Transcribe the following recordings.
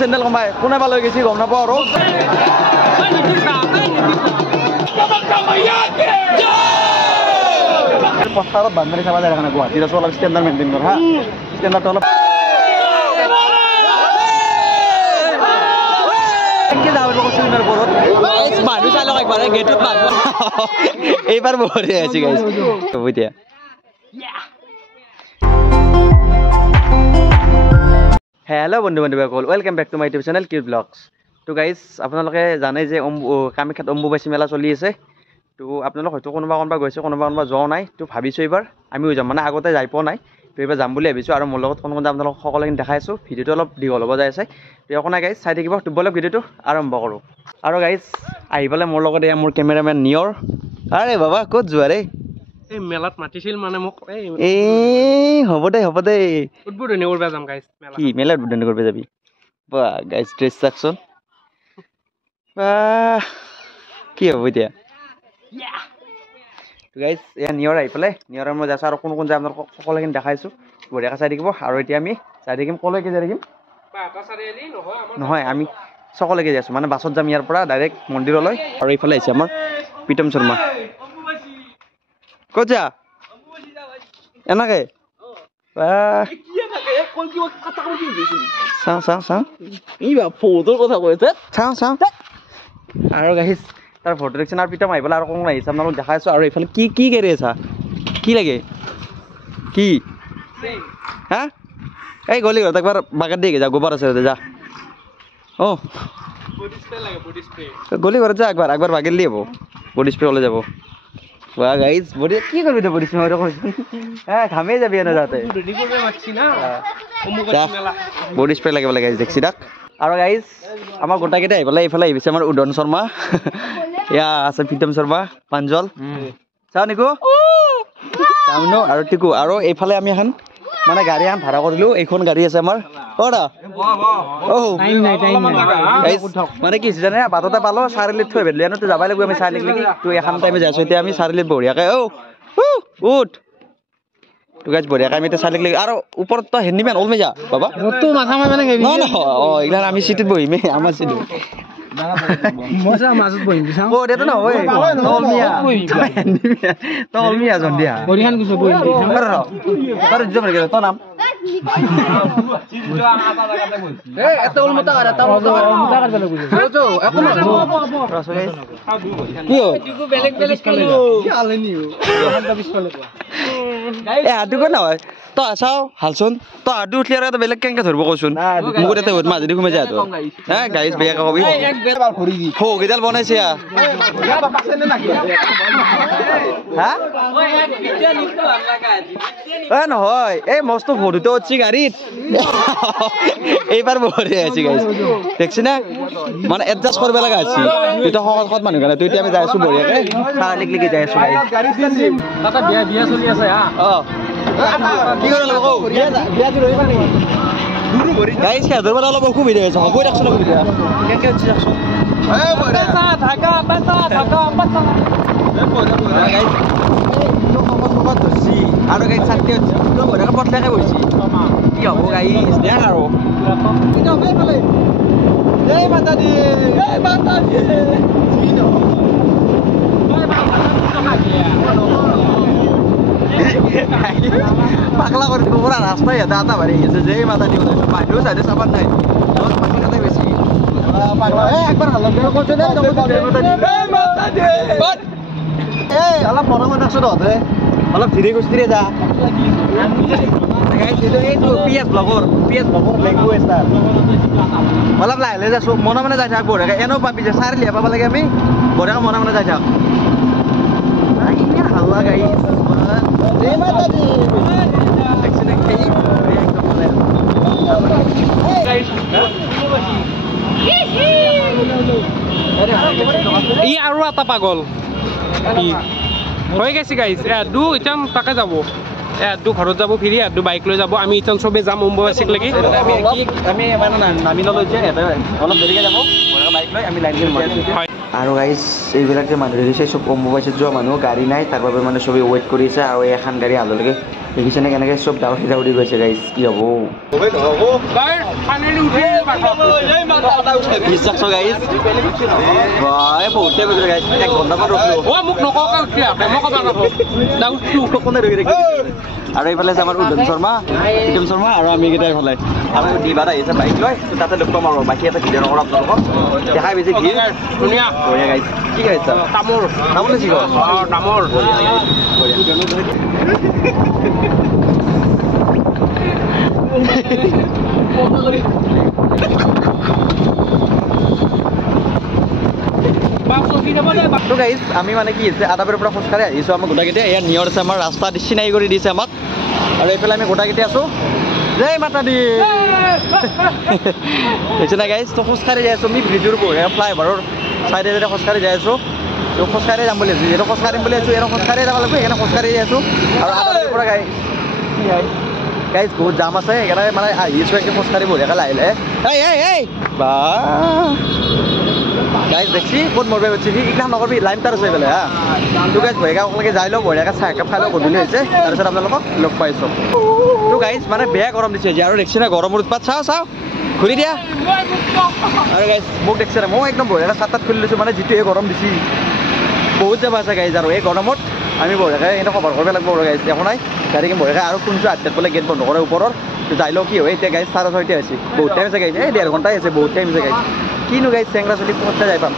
sandal কমাই কোনে পালৈ গৈছে গম নাপাওঁ আৰু পথাৰত বানপানী চাবা যায় কাৰণে গুৱাহাটীত আছো অলপ ষ্টেণ্ডাৰ্ড মেইনটেইন কৰ হা ষ্টেণ্ডাৰ্ডটো অলপ মানুহ চাই লওক একবাৰ গেটত মানুহ এইবাৰ বঢ়িয়া আছে গাইছ হ'ব এতিয়া হেল্ল' বন্ধু বান্ধৱীসকল welcome back to my YouTube channel cute vlogs তো গাইজ আপোনালোকে জানে যে কামাখ্যাত অম্বুবাচী মেলা চলি আছে তো আপোনালোক হয়তো কোনোবা গৈছে কোনোবা যোৱাও নাই তো ভাবিছোঁ এইবাৰ আমিও যাম মানে আগতে যাই পোৱা নাই তো এইবাৰ যাম বুলি ভাবিছোঁ আৰু মোৰ লগত কোন আপোনালোক সকলোখিনি দেখাই আছোঁ ভিডিঅ'টো অলপ দীঘল হ'ব যাই আছে তো একো নাই গাইজ চাই থাকিব তো বলক ভিডিঅ'টো আৰম্ভ কৰোঁ আৰু গাইজ আহি পেলাই মোৰ লগত এয়া মোৰ কেমেৰামেন নিয়ৰ আৰে বাবা ক'ত যোৱা ৰে এই মেলাত মাতিছিল মানে মোক হ'ব দে উদ্বোধনী কৰিব যাম গাইজ কি মেলা উদ্বোধনী কৰিব যাবি বা গাইজ ড্ৰেছ চাকচোন বা কি হ'ব এতিয়া গাইজ এয়া নিয়ৰ আহি পেলাই নিয়ৰৰ মই যাইছোঁ আৰু কোন যায় আপোনালোকক সকলোখিনি দেখাইছোঁ বঢ়িয়াকৈ চাই থাকিব আৰু এতিয়া আমি চাই থাকিম ক'লৈকে যাই থাকিম নহয় আমি সকলোকে যাই আছোঁ মানে বাছত যাম ইয়াৰ পৰা ডাইৰেক্ট মন্দিৰলৈ আৰু এইফালে আহিছে আমাৰ প্ৰীতম শৰ্মা ক'ত যা এনেকে আৰু গাইজ তাৰ ফটো দেখিছে আৰু প্ৰীতম আহি পেলাই আৰু কোন আহিছে আপোনালোক দেখাই আছোঁ আৰু এইফালে কি কেৰি আছা কি লাগে কি হা এই গলি ঘৰত একবাৰ বাগাত দিয়ে যা গোবৰ আছে যা অঁ গলি ঘৰত যা একবাৰ বাগেৰ দি হ'ব বডি স্প্ৰে ওলাই যাব বা গাইজ বডি কি কৰিবি তই বডি স্প্ৰে কৈছোঁ ঘামেই যাবি এনে যাওঁতে বডি স্প্ৰে লাগিব লাগে গাইজ দেখছি তাক আৰু গাইজ আমাৰ গোটাকেইটা আহি পেলাই এইফালে আহিছে আমাৰ উদন শৰ্মা এয়া আছে প্ৰীতম শৰ্মা প্ৰাঞ্জল চাওঁ নিকু চামনো আৰু টিকু আৰু এইফালে আমি এখন মানে গাড়ী এখন ভাড়া কৰিলোঁ এইখন গাড়ী আছে আমাৰ মানে কি জানে বাটতে পালোঁ চাৰিআলিত থৈ পেলাই তো যাবই লাগিব আমি চাৰিআলিত নেকি তো এখন টাইমে যাইছোঁ এতিয়া আমি চাৰিআলিত বঢ়িয়াকৈ উঠ তো গাইজ বঢ়িয়াকৈ আমি এতিয়া চাৰিআলিত লাগি আৰু ওপৰত তই হেণ্ডিমেন ওলমি যা বাবা এইগিলা আমি চিটিত বহিমেই আমাৰ চিটিত মাজত বহিম তোৰ নাম নহয় তই চাও হালচোন তই হাতটো উঠলি আৰু এটা বেলেগ কেনেকে ধৰিব কৈছোন মোক এটা মাজেদি সোমাই যায় গাড়ী বেয়াকে কবি কেইডাল বনাইছে নহয় এই মস্ত ভৰিটো উঠছি গাড়ীত এইবাৰ বঢ়িয়া আছে গাড়ী দেখছি না মানে এডজাষ্ট কৰিব লগা আছে এতিয়া শকত মানুহ কাৰণে এতিয়া আমি যাই আছো বঢ়িয়াকে চাৰিআলিলৈকে যাই আছো বিয়া চলি আছে কি কৰে গাড়ী সিহঁতৰ পৰা অলপ অসুবিধা হৈছে হ'ব দেচোন অসুবিধা কেনেকৈ উঠি যাচোন আৰু গাড়ী চাতি বঢ়িয়াকৈ পতলাকৈ বহিছে কি হ'ব গাড়ী দেখ আৰু পাগলা কৰি দিব পৰা ৰাস্তা ইয়াতে আটা বাঢ়ি আছে যে মাতা দি ওলাইছো বাহিৰেও চাইডে চাবাৰ নাই পাগলাতে বেছি পাগলা একবাৰ অলপ মনে মনে আছো তহঁতে অলপ ধীৰে খুচৰি যা এইটো পিএছ ব্লগৰ লেংগুৱেজ তাৰ অলপ লাহে লাহে যাইছো মনে মনে যাই থাক বঢ়িয়াকৈ এনেও পাবি যে চাৰিআলি পাব লাগে আমি বঢ়িয়াকৈ মনে মনে যাই থাক ইমান হাল্লা গাড়ী ই আৰু এটা পাগল হৈ গৈছে গাইজ এদু এতিয়া তাকে যাব এদু ঘৰত যাব ফিৰি এদু বাইক লৈ যাব আমি এতিয়া চবেই যাম অম্বুবাচীক লাগি আমি মানে নামি নলৈ যে অলপ দেৰিকৈ যাব বাইক লৈ আমি লাইন হয় আৰু গাইজ এইবিলাক যে মানুহ দেখিছে চব অম্বুবাচীত যোৱা মানুহ গাড়ী নাই তাৰ বাবে মানে চবেই ৱেইট কৰি আছে আৰু এখন গাড়ী আললৈকে দেখিছেনে কেনেকৈ চব ডাৱৰ সিজা উঠি গৈছে গাইজ কি হ'ব বিশ্বাস গাইজ বহুত টাইম হৈছে গাইজ 1 ঘণ্টামান ৰখিলোঁ আৰু এইফালে আছে আমাৰ উদ্যম শৰ্মা আৰু আমি কেইটা এইফালে আৰু দিবাৰ আহিছে বাইক লৈ তাতে লগ পাম আৰু বাকী এটা ভিডিঅ' নকৰোঁ আপোনালোকক দেখাই বেছি ধুনীয়া গাইজ কি গাইছা তামোল লৈছি তামোল তো গাইজ আমি মানে কি হৈছে আদাবাৰীৰ পৰা খোজকাঢ়ি আহিছোঁ আমাৰ গোটাকেইটা ইয়াত নিয়ৰ আছে আমাৰ ৰাস্তা চিনাকি কৰি দিছে আমাক আৰু এইফালে আমি গোটাকেইটা আছোঁ জয় মাতা দি হৈছে না গাইজ তো খোজকাঢ়ি যাই আছোঁ আমি ব্ৰিজৰ ফ্লাইঅভাৰৰ চাইডে খোজকাঢ়ি যাই আছোঁ তো খোজকাঢ়ি যাম বুলি আছোঁ এইটো খোজকাঢ়িম বুলি আছোঁ এইটো খোজকাঢ়ি যাব লাগিব সেইকাৰণে খোজকাঢ়ি যাই আছোঁ আৰু আদাবাৰীৰ পৰা গাইজ বহুত জাম আছে সেইকাৰণে মানে আহিছোঁ একদম খোজকাঢ়ি বঢ়িয়াকৈ লাহে লাহে বা গাইজ দেখছি ক'ত মৰবে পাইছে সি এইগিলা নকৰবি লাইন তাৰ আছে বোলে হা তো গাইজ বঢ়িয়াকৈ যাই লওঁ বঢ়িয়াকৈ চাহ একাপ খাই লওঁ গধূলি হৈছে তাৰপিছত আপোনালোকক লগ পাইছোঁ তো গাইজ মানে বেয়া গৰম দিছে আজি আৰু দেখছি না গৰমৰ উৎপাত চাওঁ ঘূৰি দিয়া আৰু গাইজ মোক দেখছে না মই একদম বঢ়িয়াকৈ চাহ তাত খুলি লৈছোঁ মানে যিটোহে গৰম দিছি বহুত যাব আছে গাইজ আৰু এই গৰমত আমি বঢ়িয়াকৈ এইটো খবৰ কৰিব লাগিব আৰু গাইজ একো নাই গাড়ী বঢ়িয়াকৈ আৰু শুনছোঁ 8টাত বোলে গেট বন্ধ কৰে ওপৰৰ যাই লওঁ কি হয় এতিয়া গাইজ 6:30 হৈছে বহুত টাইম আছে গাইজ এই 1.5 ঘণ্টাই আছে বহুত টাইম আছে গাইজ কিনো গাইজ চেংৰা চলি ক'ত যাই পাম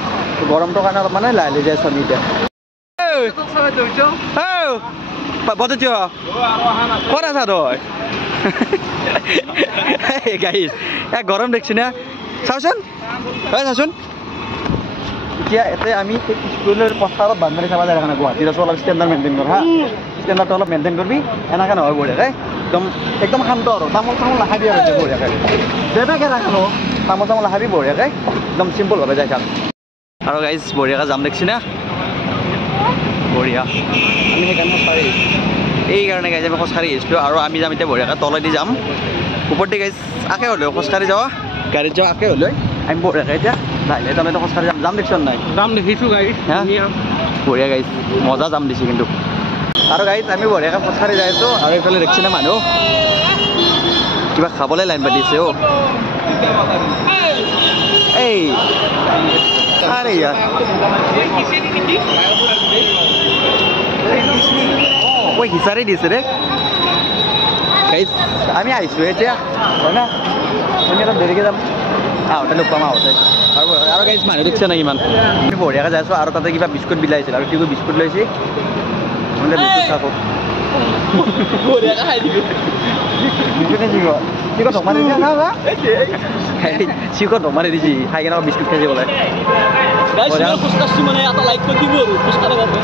গৰমটোৰ কাৰণে অলপ মানে লাহে লাহে যাই আছোঁ আমি এতিয়া বদচ ক'ত আছা তই গাইজ গৰম দেখছি না চাওচোন চাওচোন এতিয়া ইয়াতে আমি স্কুলৰ পথাৰত বানপানী চাব যায় কাৰণে গুৱাহাটীত আছোঁ অলপ ষ্টেণ্ডাৰ্ড মেইনটেইন কৰ হা ষ্টেণ্ডাৰ্ডটো অলপ মেইনটেইন কৰিবি এনেকৈ নহয় বঢ়িয়াকৈ একদম শান্ত আৰু তামোল নাখাবি আৰু বঢ়িয়াকৈ যেনেকৈ ৰাখোঁ তামোল নাখাবি বঢ়িয়াকৈ একদম চিম্পলভাৱে যাই থাক আৰু গাইজ বঢ়িয়াকৈ যাম দেখছি না বঢ়িয়া আমি সেইকাৰণে চাই এইকাৰণে গাইজ আমি খোজকাঢ়ি আহিছিলোঁ আৰু আমি যাম এতিয়া বঢ়িয়াকৈ তলেদি যাম ওপৰতে গাইজ আকে হ'লেও খোজকাঢ়ি যাওঁ গাড়ীত যাওঁ আকে হ'লেও আমি বঢ়িয়াকৈ এতিয়া লাহে লাহে আমি খোজকাঢ়ি যাম দেখিছ নাই যাম দেখিছোঁ গাড়ী বঢ়িয়া গাইজ মজা যাম দিছে কিন্তু আৰু গাইজ আমি বঢ়িয়াকৈ খোজকাঢ়ি যাই আছোঁ আৰু এইফালে দেখিছে না মানুহ কিবা খাবলৈ লাইন পাতিছে এই আরে यार ওই হিসারে দিছে রে গাইজ আমি আহিছোঁ এতিয়া হয় না আমি অলপ দেৰিকৈ যাম আহোঁতে লগ পাম আহোঁতে আৰু গাইজ মানুহ দেখিছে নাই ইমান আমি বঢ়িয়াকৈ যাই আছোঁ আৰু তাতে কিবা বিস্কুট বিলাইছিল আৰু কিবা বিস্কুট লৈছে বিস্কুট থাকোঁ বঢ়িয়াকৈ খাই দিব বিস্কুট নে কি কথা মাৰি দিয়া না চিকট মাৰি দিছি খাই কিনে বিস্কুট খাইছে বোলে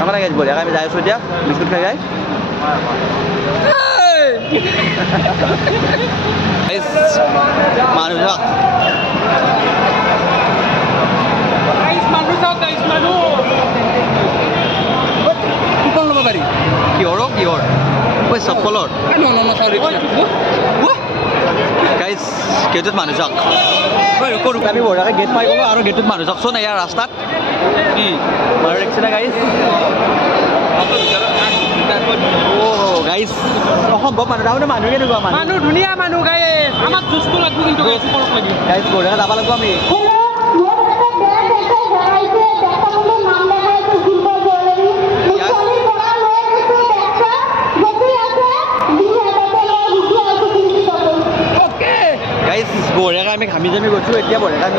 আমাৰ গাইজ বঢ়িয়াকৈ আমি যাই আছোঁ এতিয়া বিস্কুট খাই গাই মানুহ কুপন ল'ব পাৰি কিহৰ ঐ চপ্পলৰ গাইজ গেটত মানুহ যাওক আমি বঢ়িয়াকৈ গেট পাই গ'লোঁ আৰু গেটত মানুহ যাওকচোন ইয়াৰ ৰাস্তাত কি মানুহ দেখিছে না গাইজ গাইজ অসম্ভৱ মানুহ তাৰমানে মানুহ কেনেকুৱা মানুহ ধুনীয়া মানুহ গাইজ আমাক জুচটো লাগিব কিন্তু গাইজ বঢ়িয়াকৈ যাব লাগিব আমি গাইজ বঢ়িয়াকৈ আমি ঘামি জামি গৈছোঁ এতিয়া বঢ়িয়াকৈ আমি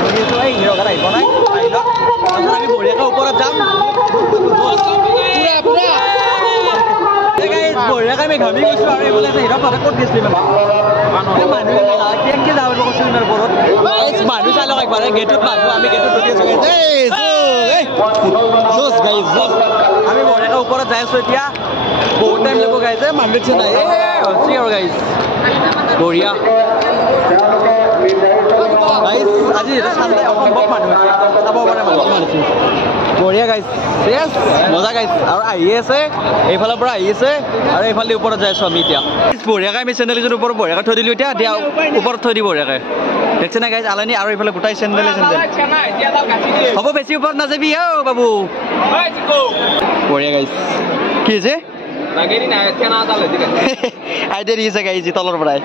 শুনিছোঁ এই হিৰঘাট আহিব নাই আহি লওক তাৰপিছত আমি বঢ়িয়াকৈ ওপৰত যাম বঢ়িয়াকৈ আমি ঘামি গৈছোঁ আৰু এইফালে হিৰঘাট ক'ত গৈছিলোঁ মানে মানুহে কেনেকৈ যাব কৈছোঁ ইমান ওপৰত মানুহ চাই লওক একবাৰ গেটত মানুহ আমি গেটত ধৰি আছোঁ আমি বঢ়িয়াকৈ ওপৰত যাই আছোঁ এতিয়া বহুত টাইম লাগিব গাইছে মানুহ দেখিছে নাই হৈছে আৰু গাইজ বঢ়িয়া গাইজ আজি চালে অসম্ভৱ মানুহ আছে চাব পাৰে মানুহ কিমান আছে বঢ়িয়া গাইজ য়েছ মজা গাইজ আৰু আহি আছে এইফালৰ পৰা আহি আছে আৰু এইফালে ওপৰত যাই আছোঁ আমি এতিয়া বঢ়িয়াকৈ আমি চেণ্ডেলযোৰ ওপৰত বঢ়িয়াকৈ থৈ দিলোঁ এতিয়া দিয়া ওপৰত থৈ দিব বঢ়িয়াকৈ দেখছে না গাইজ আলানি আৰু এইফালে গোটাই চেণ্ডেল হ'ব বেছি ওপৰত নাযাবি অ' বাবু বঢ়িয়া গাইজ কি হৈছে আইডিয়া দিছে গাইজ তলৰ পৰাই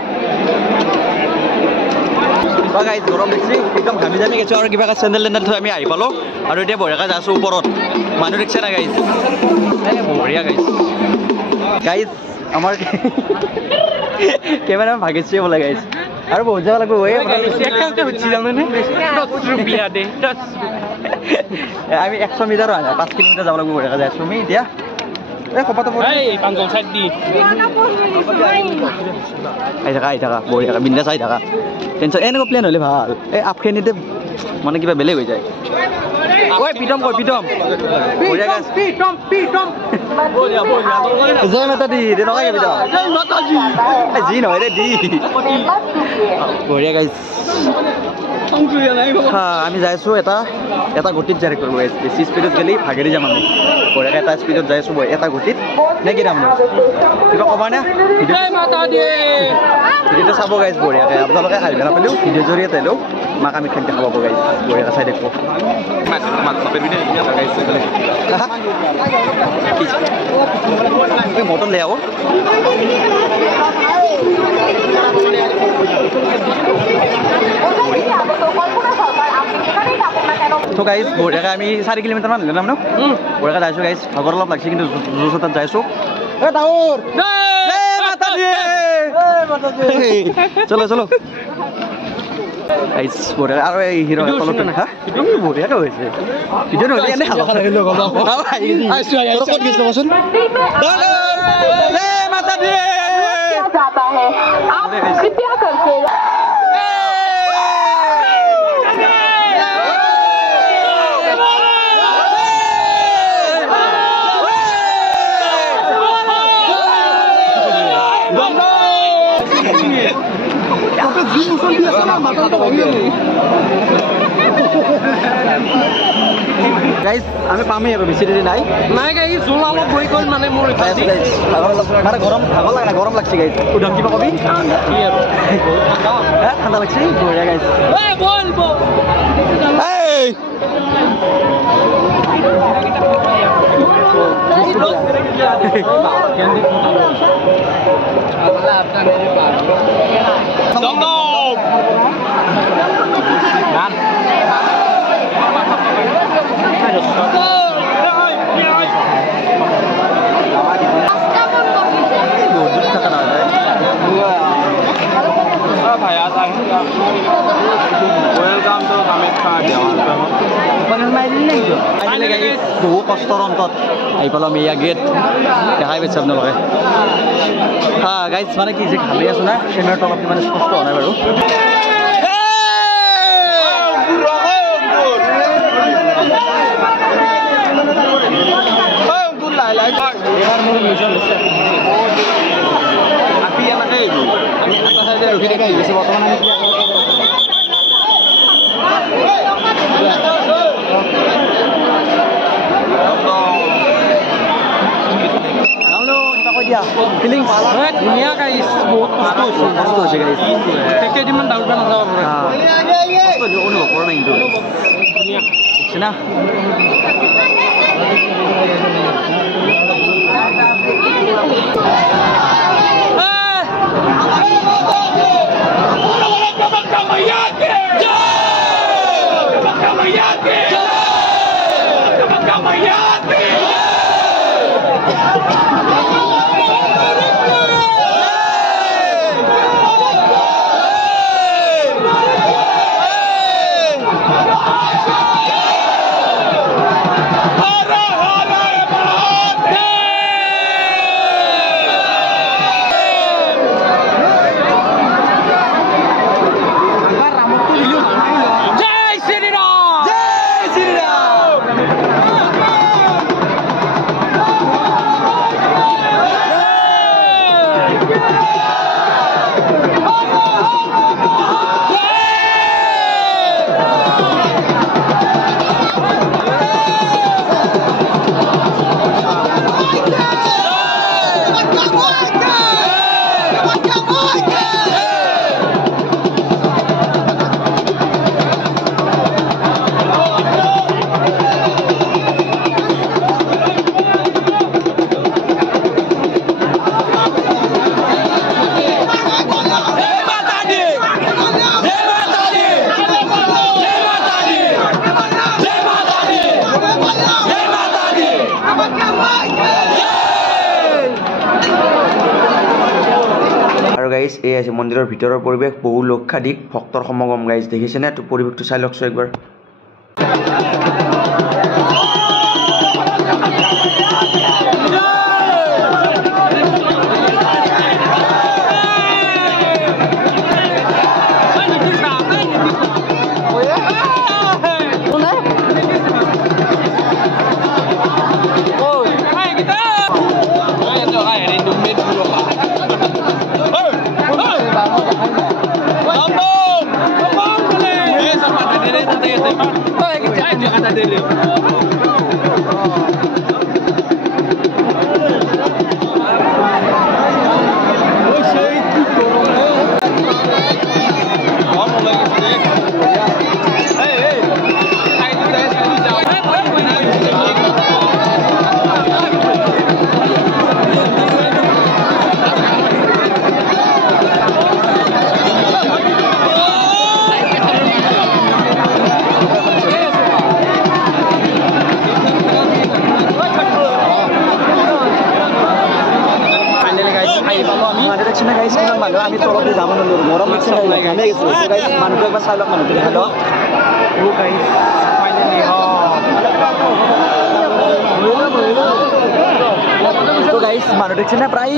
গাইজ গৰম দিছে একদম ঘামি জামি গৈছোঁ আৰু কিবা চেণ্ডেল টেণ্ডেল থৈ আমি আহি পালোঁ আৰু এতিয়া বঢ়িয়াকৈ যাই আছোঁ ওপৰত মানুহ দেখিছে না গাইজ বঢ়িয়া গাইজ গাইজ আমাৰ কেমেৰা ভাগিছে বোলে গাইজ আৰু বহুত যাব লাগিব আমি 100 মিটাৰ 5 কিলোমিটাৰ যাব লাগিব বঢ়িয়াকৈ যাই আছোঁ আমি এতিয়া আহি থাকা বঢ়িয়াকৈ বিন্দাছ আহি থাকা টেনশ্যন এনেকুৱা প্লেন হ'লে ভাল এই আপখেনিতে মানে কিবা বেলেগ হৈ যায় ঐ পিটম কৈ পিটম জয় মাতা দি তেনেকুৱাই পিটম যি নহয় দে দি বঢ়িয়া গাইছ আমি যাই আছোঁ এটা গতিত যাই কৰিব বেছি স্পীডত গ'লে ভাগেৰি যাম আমি বঢ়িয়াকৈ এটা স্পীডত যাই আছোঁ এটা গতিত নে কি দাম কিবা ক'বা নে ভিডিঅ'টো চাব গাইছ বঢ়িয়াকৈ আপোনালোকে আহিব নাপালেও ভিডিঅ'ৰ জৰিয়তে হ'লেও মা কামাখ্যাক দেখাব পাব গাইছ বঢ়িয়াকৈ চাই দেখো মটন লৈ আহো তো গাইজ বঢ়িয়াকৈ আমি 4 কিলোমিটাৰমান হ'লে নাম ন বঢ়িয়াকৈ যাইছোঁ গাইজ ভাগৰ অলপ লাগিছে কিন্তু জোৰ তাত যাইছোঁ চলো চলো বঢ়িয়া আৰু এই হিৰ বঢ়িয়াকৈ হৈছে ভিডিঅ' নহ'লে এনে গাইজ আমি পামেই আৰু বেছি দেৰি নাই গাইজ জোল অলপ বহি গ'ল মানে মোৰ মানে ভাগৰ লাগে না গৰম লাগছে গাইজ উদম কিবা কবি ঠাণ্ডা লাগছে বঢ়িয়া গাইজ বহু কষ্টৰ অন্তত আহি পালোঁ আমি এয়া গেট দেখাই পাইছে আপোনালোকে গাইজ মানে কি যে ভালেই আছোঁ না কেমেৰাটো অলপ মানে স্পষ্ট হোৱা নাই বাৰু এবাৰ মোৰ মিছন হৈছে আপি এনেকৈ আমি এটা চাইডে ৰখি থাকি আহি গৈছোঁ বৰ্তমান ধুনীয়া গাইছ বহুত কষ্ট হৈছে গাইছ কেইদিনমান ডাউট বা নাযাব অনুভৱ কৰা নাই কিন্তু ধুনীয়া দেখিছে না আৰু গাইজ এই আছে মন্দিৰৰ ভিতৰৰ পৰিৱেশ বহু লক্ষাধিক ভক্তৰ সমাগম গাইজ দেখিছেনে তো পৰিৱেশটো চাই লওকচোন একবাৰ আমি তলতে যাব নোৱাৰো গৰম লাগছে নাই আমি গেছো গাইস মানুহটো একবাৰ চাই লওক মানুহটো হেল্ল' ও গাইস ফাইনালি তো গাইস মানুহ দেখছে না প্ৰায়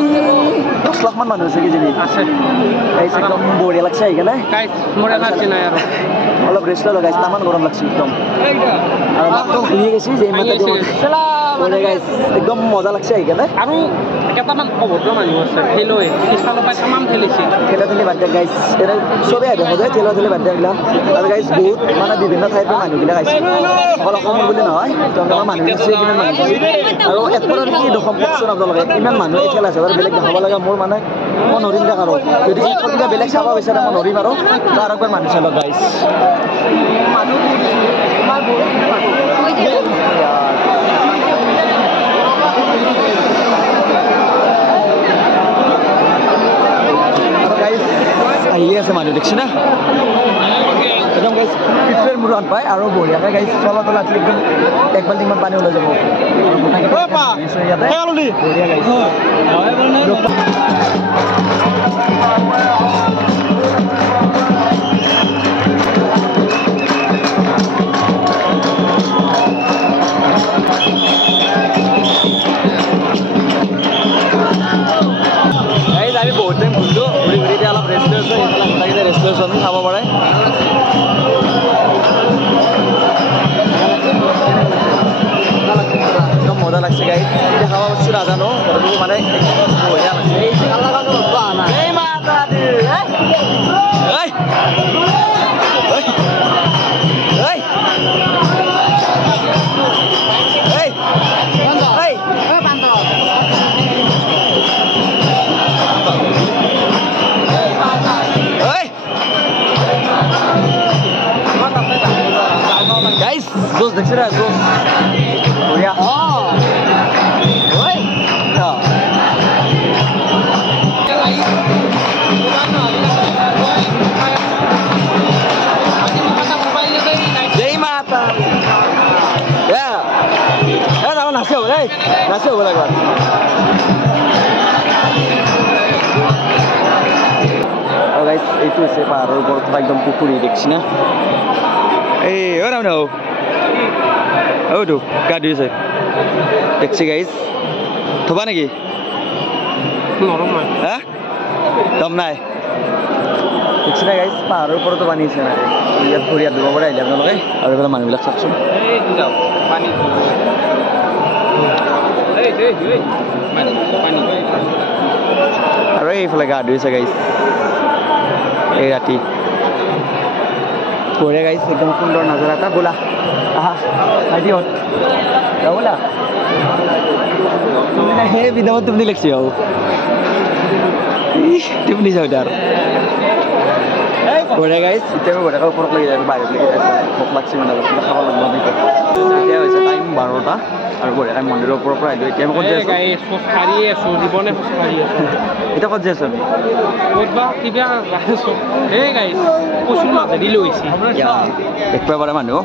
10 লাখ মান মানুহ আছে কিজানি আছে গাইস একদম বঢ়িয়া লাগছে এইখানে গাইস মজা লাগছে না আৰু অলপ রেস্ট লও গাইস তামান গরম লাগছে একদম আর মাত্র হয়ে গেছি যে মাত্র সালাম গাইস একদম মজা লাগছে এইখানে আৰু কেটামান অভদ্ৰ মানুহ আছে ফেলই পিছফালৰ পৰা তামাম ফেলিছে কেটা দিলে বাদ গাইস এরা সবে আবে হবে তেল দিলে বাদ দিলাম আর গাইস বহুত মানে বিভিন্ন ঠাইৰ পৰা মানুহগিলা আইছে অকল অসম বুলি নহয় তোমাৰ মানুহ আছে কিমান মানুহ আছে আৰু এতপৰৰ কি সম্পৰ্কছন আপোনালোকে ইমান মানুহ একেলা আছে আৰু বেলেগ দেখাব লাগে মোৰ মানে মই নৰিম দেখ আৰু যদি কিবা বেলেগ চাব বিচাৰে মই নৰিম আৰু তাৰ একবাৰ মানুহ চালো গাইস মানুহ তোমাৰ বহুত আহি আছে মানুহ দেখছি না একদম গাইস পিঠের মুড়ান পায় আর বঢ়িয়াকে গাইস চলা চলা আছে একদম এক বালতি মান পানী ওলাই যাব বঢ়িয়া গাইস আমি বহুত টাইম ঘুরলো ঘুরি ঘুরি দিয়ে অলপ রেস্ট লৈছো এইফালে রেস্ট লৈছো আমি খাব পাৰে একদম মজা লাগছে গাইস এটা খাওয়া বস্তু নাজানো তথাপিও মানে বঢ়িয়া লাগছে এই মাতা দি এই এই guys, dos দেখছেন না dos বঢ়িয়া ওই জয় মাতা নাচে হবে নাচে হবে একবার গাইস এইটো আছে পাহাৰৰ ওপৰত থকা একদম পুখুৰী দেখছি না এই ও না ও তো গা ধুইছে দেখছি গাইস থবা নাকি নরম নাই হ্যাঁ দম নাই দেখছি না গাইস পাহাৰৰ ওপৰতো পানী আছে না ইয়াত ঘূৰি ধুব পৰা আহিলে আপোনালোকে আৰু এইফালে মানুহবিলাক চাওকচোন পানী আৰু এইফালে গা ধুইছে গাইস এই ৰাতি বঢ়িয়া গাইস একদম সুন্দৰ নজাৰা এটা বোলা আহা আইডি হল বোলা হে বিদাও তুমি লিখছি আও তুমি যাও দার বঢ়িয়া গাইস এতিয়া বঢ়িয়া ওপৰত লাগি যায় বাহিৰত লাগি যায় ভোক লাগছে মানে খাব লাগিব আমি এতিয়া হৈছে টাইম 12টা আৰু বঢ়িয়াকৈ মন্দিৰৰ ওপৰৰ পৰা আহিলোঁ এতিয়া আমি ক'ত যাই আছোঁ গাইছ খোজকাঢ়িয়ে আছোঁ জীৱনে খোজকাঢ়ি আছোঁ এতিয়া ক'ত যাই আছোঁ আমি ক'ত বা কিবা আছোঁ এই গাইছ কচুৰ মাজেদি লৈ আহিছে দেখিব পাৰে মানুহ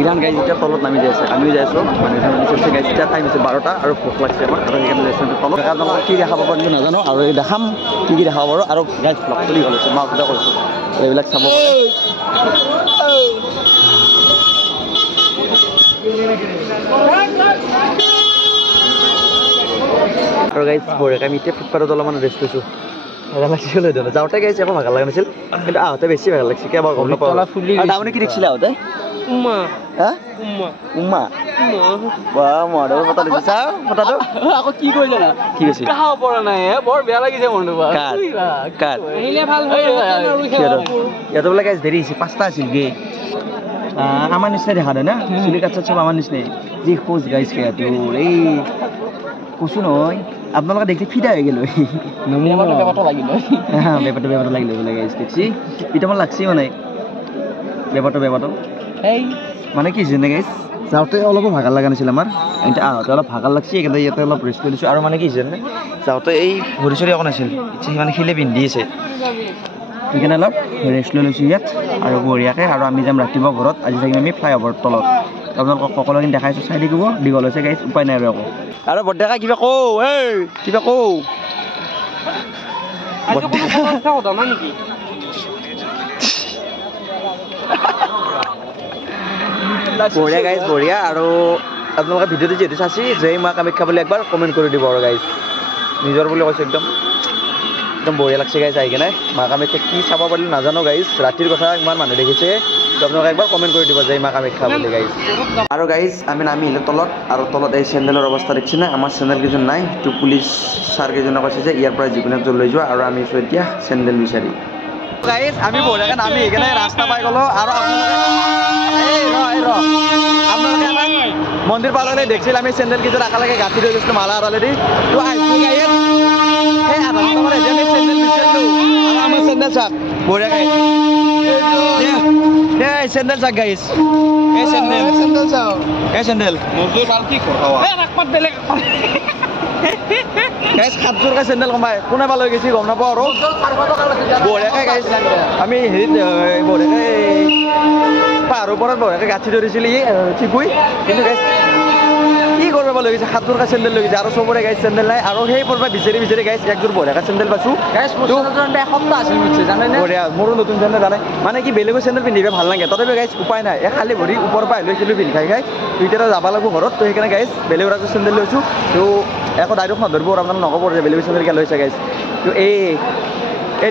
ইৰাণ গাইজ এতিয়া তলত নামি যাই আছে আমিও যাই আছোঁ মানুহজন নামিছে গাইজ এতিয়া টাইম হৈছে 12টা আৰু ভোক লাগিছে আমাৰ আৰু সেইকাৰণে ৰেষ্টুৰেণ্টৰ তলত আপোনালোকক কি দেখাব পাৰিব নাজানো আৰু এই দেখাম কি দেখাব পাৰোঁ আৰু গাইজ ব্লগ চলি গ'ল হৈছে মই আগতে কৰিছোঁ এইবিলাক চাব পাৰে আৰু গাইজ বঢ়িয়াকৈ আমি এতিয়া ফুটপাথত অলপমান ৰেষ্ট লৈছোঁ ভাগা লাগিছিল যাওঁতে গাইছে একো ভাগা লগা নাছিল কিন্তু আহোঁতে বেছি ভাগা লাগিছে কেৱল গম নাপাওঁ তাৰমানে কি দেখিছিলে আহোঁতে উম্মা মৰা ফটো দিছে চা ফটোটো আকৌ কি কৰিলে না কি কৈছে খাব পৰা নাই বৰ বেয়া লাগিছে মনটো কাৰ ইয়াতে বোলে গাইজ দেৰি হৈছে 5টা আছিল গে আমাৰ নিচিনাই দেখা দে না চুলি কাটছত চব আমাৰ নিচিনাই যি খোজ গাইজ সেয়াটো এই কৈছোঁ নহয় আপোনালোকে দেখি ফিদা হৈ গ'ল বেপাৰটো লাগিলে বোলে গাইজ দেখছি এতিয়া মোৰ লাগছি মানে বেপাৰটো মানে কি হৈছে গাইজ যাওঁতে অলপো ভাগৰ লগা নাছিল আমাৰ এতিয়া আহোঁতে অলপ ভাগৰ লাগছি সেইকাৰণে ইয়াতে অলপ ৰেষ্ট লৈ দিছোঁ আৰু মানে কি হৈছে যাওঁতে এই ভৰি চৰি অকণ আছিল মানে শিলে পিন্ধি আছে সেইকাৰণে অলপ ৰেষ্ট লৈ লৈছোঁ ইয়াত আৰু বঢ়িয়াকৈ আৰু আমি যাম ৰাতিপুৱা ঘৰত আজি থাকিম আমি ফ্লাইঅভাৰৰ তলত আপোনালোকক সকলোখিনি দেখাইছোঁ চাই থাকিব দীঘল হৈছে গাইজ উপায় নাই আৰু আকৌ আৰু বৰ্ডেকা কিবা কওঁ কিবা কওঁ বঢ়িয়া গাইজ বঢ়িয়া আৰু আপোনালোকে ভিডিঅ'টো যিহেতু চাইছে জয় মা কামাখ্যা বুলি একবাৰ কমেণ্ট কৰি দিব আৰু গাইজ নিজৰ বুলি কৈছোঁ একদম বঢ়িয়া লাগছে গাইজ আহি কেনে মা কামাখ্যা কি চাব পাৰিলোঁ নাজানো গাইজ ৰাতিৰ কথা ইমান মানুহ দেখিছে তো আপোনালোকে একবাৰ কমেণ্ট কৰি দিব জয় মা কামাখ্যা বুলি গাইজ আৰু গাইজ আমি নামি আহিলোঁ তলত আৰু তলত এই চেণ্ডেলৰ অৱস্থা দেখিছে নাই আমাৰ চেণ্ডেল কেইজন নাই তো পুলিচ ছাৰ কেইজনে কৈছে যে ইয়াৰ পৰা যিকোনো একজন লৈ যোৱা আৰু আমি এতিয়া চেণ্ডেল বিচাৰি গাইজ আমি বঢ়িয়াকৈ নামি আহি কেনে ৰাস্তা পাই গ'লোঁ আৰু আপোনালোকে মন্দিৰ পাললৈ দেখিছিল আমি চেণ্ডেল কেইযোৰ একেলগে গাঁঠি লৈ গৈছিলোঁ মালা আড়ালেদি তো আহিছোঁ গাইজ সেই আধা ঘণ্টামান এতিয়া আমি চেণ্ডেল বিচাৰিলোঁ আৰু আমাৰ চেণ্ডেল চাওক বঢ়িয়াকৈ চেণ্ডেল চাওক গাইজ এই চেণ্ডেল বেলেগ গাইজ 7যোৰকৈ চেণ্ডেল কমাই কোনে বা লৈ গৈছে গম নাপাওঁ আৰু বঢ়িয়াকৈ গাইজ আমি হেৰিত বঢ়িয়াকৈ পাহাৰৰ ওপৰত বঢ়িয়াকৈ গাঁঠি ধৰিছিল ঠিকুই কিন্তু গাইজ কি কৰিব লৈ গৈছে 7যোৰকৈ চেণ্ডেল লৈ গৈছে আৰু চবৰে গাইজ চেণ্ডেল নাই আৰু সেই পৰা বিচাৰি গাইজ একযোৰ বঢ়িয়াকৈ চেণ্ডেল পাইছোঁ এসপ্তাহ আছিল বঢ়িয়া মোৰো নতুন চেণ্ডেল জানে মানে কি বেলেগৰ চেণ্ডেল পিন্ধিব ভাল লাগে তথাপি গাইজ উপায় নাই এই খালী ভৰি ওপৰৰ পৰা আহিলোঁ পিন্ধি খাই তো এতিয়া যাব লাগিব ঘৰত তো সেইকাৰণে গাইজ বেলেগৰ একযোৰ চেণ্ডেল লৈছোঁ তো একো ডাইৰেক্ট নধৰিব আৰু আপোনালোকে নক'ব যে বেলেগৰ চেণ্ডেল কিয় লৈছে গাইজ তো এই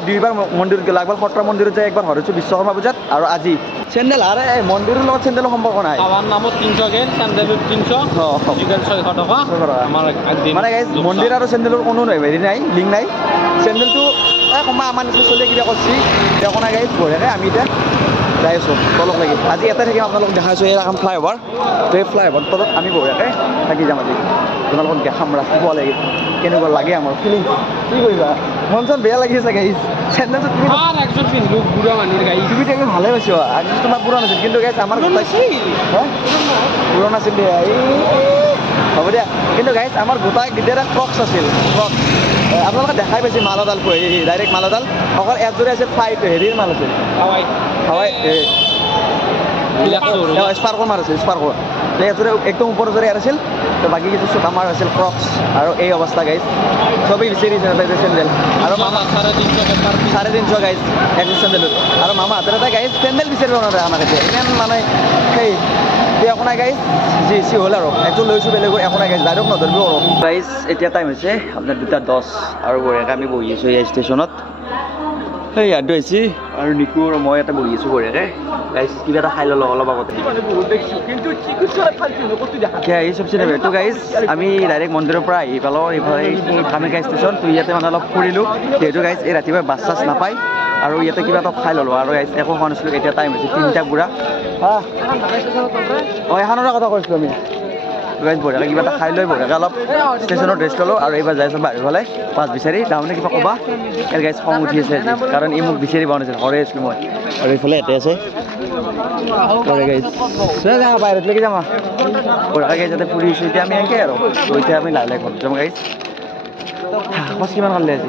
দুইবাৰ মন্দিৰত গ'লোঁ একবাৰ সত্ৰ মন্দিৰত যায় একবাৰ হৰিছোঁ বিশ্বকৰ্মা পূজাত আৰু আজি চেণ্ডেল আৰে মন্দিৰৰ লগত চেণ্ডেলৰ সম্পৰ্ক নাই আমাৰ নামত 300 গেল চেণ্ডেলত 300 600 টকা মানে গাইজ মন্দিৰ আৰু চেণ্ডেলৰ কোনো হেৰি নাই লিংক নাই চেণ্ডেলটো কমা আমাৰ নিচিনা চলিয়ে কিবা কৰিছে একো নাই গাইজ বঢ়িয়াকৈ আমি এতিয়া যাই আছোঁ তলক লাগি আজি এটাই থাকিম আপোনালোকক দেখাইছোঁ এই এখন ফ্লাইঅভাৰ তো এই ফ্লাইঅভাৰ তলত আমি বঢ়িয়াকৈ থাকি যাম আজি আপোনালোকক দেখাম ৰাতিপুৱা লাগি কেনেকুৱা লাগে আমাৰ ফিলিং কি কৰিবা মন চন বেয়া লাগি আছে গাইজ চেণ্ডেলটো তুমি বুঢ়া মানুহৰ গাড়ী তুমি দেখি ভালে পাইছোঁ আজি তোমাৰ পুৰা নাছিল কিন্তু গাইজ আমাৰ পুৰণা আছিল দিয়া হ'ব দিয়া কিন্তু গাইজ আমাৰ গোটাই গিটাৰ ক্ৰক্স আছিল ক্ৰক্স আপোনালোকে দেখাই পাইছে মালাডাল ডাইৰেক্ট মালাডাল অকল এযোৰে আছিল হেৰিৰ মাল আছিল হাৱাই স্পাৰ্কৰ মাল আছিল স্পাৰ্কৰ এযোৰে একদম ওপৰৰ জোৰে আছিল তো বাকী কিছু চব আমাৰ আছিল ক্ৰক্স আৰু এই অৱস্থা গাইজ চবেই বিচাৰিছে চেণ্ডেল আৰু মামা 350 গাইজ একযোৰ চেণ্ডেলত আৰু মামা হাতেৰ এটা গাইজ চেণ্ডেল বিচাৰিব নোৱাৰে আমাক এতিয়া ইমান মানে সেই একো নাই গাইজ যি হ'ল আৰু একযোৰ লৈছোঁ বেলেগৰ একো নাই গাইজ ডাইৰেক্ট নধৰিব আৰু গাইজ এতিয়া টাইম হৈছে আপোনাৰ 2:10 আৰু বঢ়িয়াকৈ আমি বহি আছোঁ এই ষ্টেচনত সেই ইয়াতো আহিছে আৰু নিকু আৰু মই ইয়াতে বহি আছোঁ বঢ়িয়াকৈ গাইজ কিবা এটা খাই ল'লোঁ অলপ আগতে চবচে তো গাইজ আমি ডাইৰেক্ট মন্দিৰৰ পৰা আহি পালোঁ এইফালে কামাখ্যা ষ্টেচন তো ইয়াতে মানে অলপ ফুৰিলোঁ যিহেতু গাইজ এই ৰাতিপুৱা বাছ চাছ নাপায় আৰু ইয়াতে কিবা এটা খাই ল'লোঁ আৰু গাইজ একো খোৱা নাছিলোঁ এতিয়া টাইম হৈছে 3টা বুঢ়া এখনৰে কথা কৈছিলোঁ আমি গাইজ বঢ়িয়াকৈ কিবা এটা খাই লৈ বঢ়িয়াকৈ অলপ ষ্টেচনত ৰেষ্ট ল'লোঁ আৰু এইবাৰ যাই আছোঁ বাহিৰ ফালে বাছ বিচাৰি তাৰমানে কিবা ক'বা গাইজ খং উঠি আছে কাৰণ ই মোক বিচাৰি পোৱা নাছিল ঘৰে আছিলোঁ মই আৰু এইফালে ইয়াতে আছে কৰে গাইছ যা বাহিৰত লৈকে যাম বঢ়িয়াকৈ গাইছ যাতে ফুৰি আহিছোঁ এতিয়া আমি এনেকৈ আৰু তো এতিয়া আমি লাহে লাহে ঘৰত যাম গাইছ খৰচ কিমান কালি আজি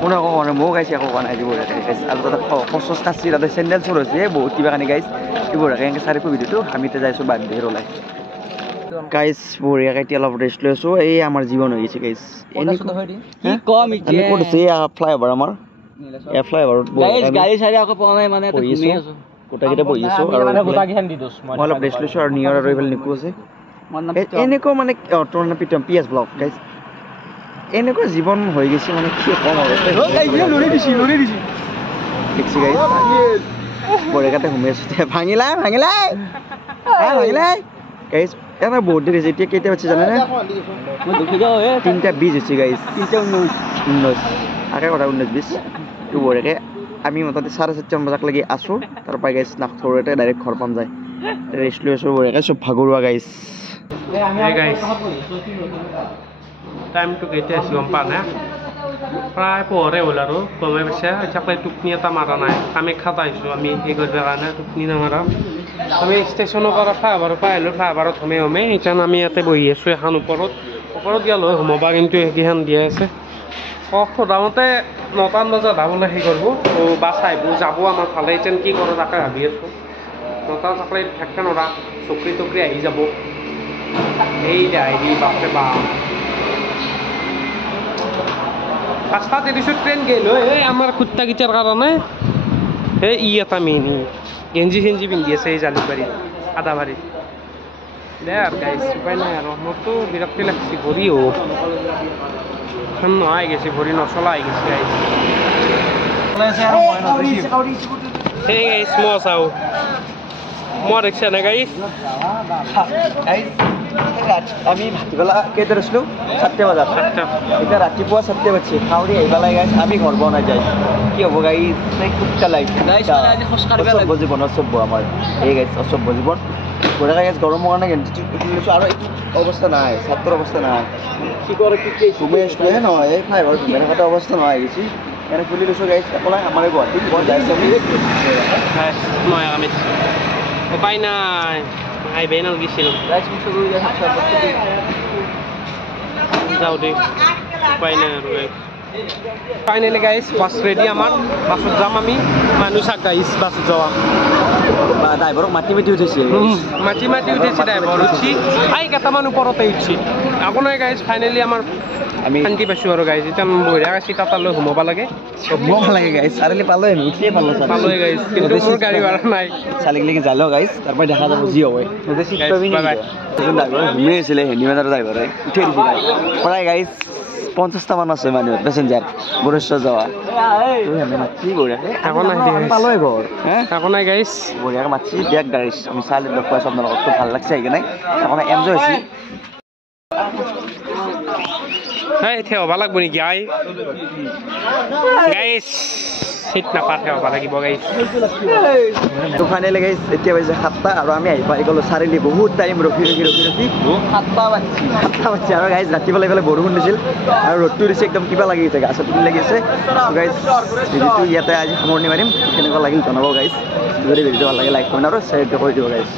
কোনো একো কোৱা নাই ময়ো গাইছে একো কোৱা নাই আজি বঢ়িয়াকৈ গাইছ আৰু তাতে খৰচ কাচি তাতে চেণ্ডেল চোৰ হৈছে বহুত কিবা কানি গাইছ এই বঢ়িয়াকৈ এনেকৈ চাৰি ভিডিঅ'টো আমি এতিয়া যাইছোঁ বাৰ্থডেৰ ওলাই গাইছ বঢ়িয়াকৈ এতিয়া অলপ ৰেষ্ট লৈ আছোঁ এই আমাৰ জীৱন হৈ গৈছে গাইছ ক'ত আছে ফ্লাইঅভাৰ আমাৰ এয়া ফ্লাইঅভাৰত গাড়ী চাৰি আকৌ পোৱা নাই মানে গোটেইকেইটা বহি আছোঁ আৰু মই অলপ ৰেষ্ট লৈছোঁ আৰু নিয়ৰ আৰু এইফালে নিকু আছে এনেকুৱা মানে তোৰ নাম প্ৰীতম পিয়াজ ব্লগ গাইছ এনেকুৱা জীৱন হৈ গৈছে মানে কি কম আৰু দেখছি গাইছ বঢ়িয়াকৈ সোমাই আছোঁ ভাঙিলাই গাইছ এটা বহুত দেৰি হৈছে এতিয়া কেইটা বাজিছে জানেনে 3:20 হৈছে গাইছ 3:19 আগে কথা 19:20 তো বঢ়িয়াকৈ আমি মোটামুটি 4:30 বজাক লাগি আছোঁ তাৰপৰা গাইছ নাকথৰতে ডাইৰেক্ট ঘৰ পাম যায় ৰেষ্ট লৈ আছোঁ বঢ়িয়াকৈ চব ভাগৰুৱা গাইছ টাইমটো কেতিয়া আছে গম পোৱা নাই প্ৰায় পোহৰে হ'ল আৰু গমে পাইছে এতিয়ালৈ টোপনি এটা মাৰা নাই কামাখ্যাত আহিছোঁ আমি সেই কৰিবৰ কাৰণে টোপনি নামাৰা আমি ষ্টেচনৰ পৰা ফ্লাইঅভাৰৰ পৰা আহিলোঁ ফ্লাইঅভাৰত সোমাই সেইকাৰণে আমি ইয়াতে বহি আছোঁ এখন ওপৰত গেল হয় সোমাবা কিন্তু সেইকেইখন দিয়া আছে সোধামতে 9টা বজাত যাবলৈ সেই কৰিব বাছ আহিব যাব আমাৰ ভালে এতিয়া কি কৰোঁ তাকে ভাবি আছোঁ 9টা চাকৰি থাকে নৰা চকৰি আহি যাব এই আহি বাপৰে বা 5:30 ট্ৰেইন গেল হয় আমাৰ কুত্তাকেইটাৰ কাৰণে এই এটা মেইন গেঞ্জি পিন্ধি আছে এই জালুকবাৰীত আদাবাৰীত দে আৰু গাইছ উপায় নাই আৰু মোৰতো বিৰক্তি লাগছে ভৰি নহয় গৈছে ভৰি নচলা আহি গৈছে গাইছ সেই গাইছ মই চাওঁ মই দেখিছে নে গাইছ আমি ভাটিবেলা কেইটাত আছিলোঁ 7টা বজাত এতিয়া ৰাতিপুৱা 7টা বাজিছে খাউৰি আহি পেলাই গাইছ আমি ঘৰ বনাই যায় কি হ'ব গাইছ কুত্তা লাইফ অসভ্য জীৱন অসভ্য আমাৰ এই গাইছ অসভ্য জীৱন বঢ়িয়াকৈ গাইছ গৰমৰ কাৰণে লৈছোঁ আৰু এইটো অৱস্থা নাই ছাত্ৰৰ অৱস্থা নাই কি কৰে কি ঘুমাই আছিলোঁ নহয় এই ফ্লাইঅভাৰ ঘুমাই থকাটো অৱস্থা নহয় গৈছে এনে খুলি লৈছোঁ গাইছ অকলে আমাৰ গুৱাহাটীত মই যাইছোঁ আমি উপায় নাই আহিবই নালাগিছিল যাওঁ দেই উপায় নাই আৰু ফাইনেলি গাইছ বাছ ৰেডি আমাৰ বাছত যাম আমি মানুহ চাক গাইছ বাছত যোৱা ড্ৰাইভাৰক মাতি উঠিছে মাতি উঠিছে ড্ৰাইভাৰ উঠি কেইটামান ওপৰতে উঠছি একো নাই গাইছ ফাইনেলি আমাৰ আমি শান্তি পাইছোঁ আৰু গাইছ এতিয়া বঢ়িয়া গাইছ তাতালৈ সোমাব লাগে গাইছ চাৰিআলি পালোৱে উঠিয়ে পালোৱে গাইছ কিন্তু মোৰ গাড়ী ভাড়া নাই চাৰিআলিলৈকে যাই লওঁ গাইছ তাৰপৰা দেখা যাব যি হ'ব ড্ৰাইভাৰ ঘুমি আছিলে হেণ্ডিমেনৰ ড্ৰাইভাৰে উঠিয়ে দিছে প্ৰায় গাইছ 50টা মান আছে মানুহ পেচেঞ্জাৰ বৰেশ্বৰ যোৱা পালোৱে ঘৰ একো নাই গাইছ বঢ়িয়াকৈ মাতি বেগ গাড়ী আমি চালি লগ পাইছোঁ আপোনাৰ লগততো ভাল লাগছে সেইকাৰণে আপোনাৰ এনজয় হৈছে এতিয়া হ'ব লাগব নেকি গাইছ চিট নাপাত হ'ব লাগিব গাইছ তো ফাইনেলি গাইছ এতিয়া বাজিছে 7টা আৰু আমি আহি পাই গ'লোঁ চাৰিআলি বহুত টাইম ৰখি 7টা বাজিছে আৰু গাইছ ৰাতিপুৱা এইফালে বৰষুণ দিছিল আৰু ৰ'দটো দিছে একদম কিবা লাগি গৈছে গাছত তুলি লাগি আছে গাইছ ভিডিঅ'টো ইয়াতে আজি সামৰণি মাৰিম কেনেকুৱা লাগিল জনাব গাইছ যদি ভিডিঅ'টো ভাল লাগে লাইক কৰিম আৰু শ্বেয়াৰটো কৰি দিব গাইছ